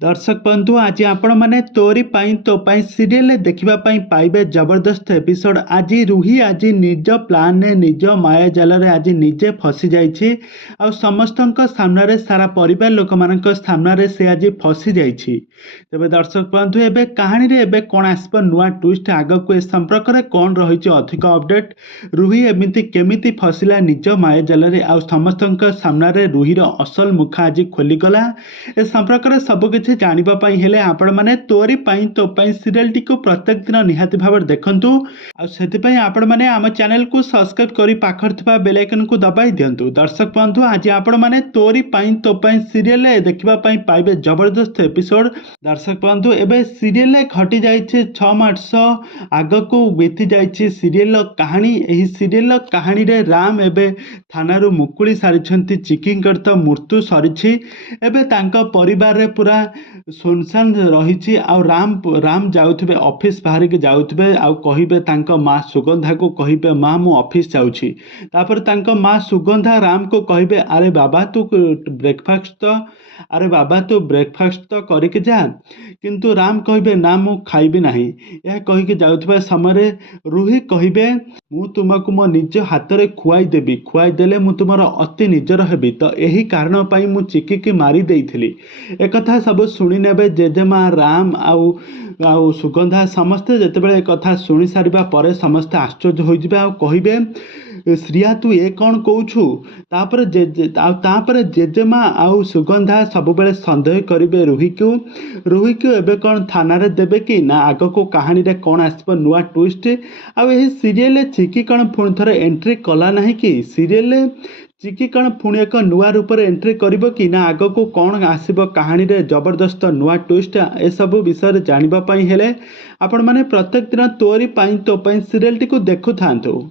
दर्शक बंधु आज आपण मैंने तोरी पाई तो पाई सीरियल देखा पाइबे जबरदस्त एपिसोड। आज रूही आज निज प्लान ने निज माया जाल आज निजे फसी जाइए आ समस्त सामने सारा परिवार लोक मान सामने से आज फसी जाइए। तेरे दर्शक बंधु एबे कहानी रे एबे कौन आसब नुआ ट्विस्ट आग को ए संपर्क में कौन रही अधिक अपडेट रूही एमती केमिति फसिला निज माया जाल आ समस्त सामने रूहीर असल मुख आज खोलीगला। ए संपर्क में सबकि जानापी हेले आपण मैंने तोरी पाई तो पाई सीरियल टी प्रत्येक दिन निहाती भाव देखु आपाई आपण मैंने आम चैनल को सब्सक्राइब कर पाखर बेल आइकन को दबाई दिंतु। दर्शक बंधु आज आपण मैंने तोरी पाई तो पाई सीरियल देखा पाइबे जबरदस्त एपिसोड। दर्शक बंधु एबे सीरियल घटी जाइए 6 मास आग को बीती जाइए सीरियल कहानी। यही सीरियल कहानी रे राम एबे थाना मुकुली सारी चिकी तो मृत्यु सरी एबे तांका परिवार रे पूरा सुनसान रही। राम जाऊे ऑफिस बाहर के जाऊे आउ कहे तांका माँ सुगंधा को कहे माँ मु ऑफिस जाऊँगी। तापर तांका माँ सुगंधा राम को कहे अरे बाबा तू ब्रेकफास्ट तो करके जा, किंतु राम कहे ना मु खाइबी नहीं। यह कहीकि जाऊे समय रूही कहे मु तुमको मो निज हाथ में खुआई देवी, खुआई देले मु तुमर अति निजर हेबी, तो यही कारण पाई मु चिकी मारी देइथिली। एक कथा सब शुणी नेबे जेजेमा राम आउ सुगंधा समस्ते जेतेबेले कथा शुणी सारिबा परे समस्ते आश्चर्य हो जिबे आ कहिबे श्रिया तू ये कौन कहूछु। तापर जेजेमा आउ सुगंधा सब बेले संदेह करेंगे रूही को एबे कौन थाना रे देबे कि ना आग को कहानी रे कौन आसब नुआ ट्विस्ट। आउ यही सीरियल चिकी कौन पुणी थरे एंट्री कला ना कि सीरियल चिकी कौन पुणी एक नुआ रूप में एंट्री करिबो कि ना आग को कौन आसब कहानी रे जबरदस्त नुआ ट्विस्ट। ए सब विषय जानिबा पई हेले आपण माने प्रत्येक दिन तोरी पाई तो पाई सीरियल टी को देखु थांतु।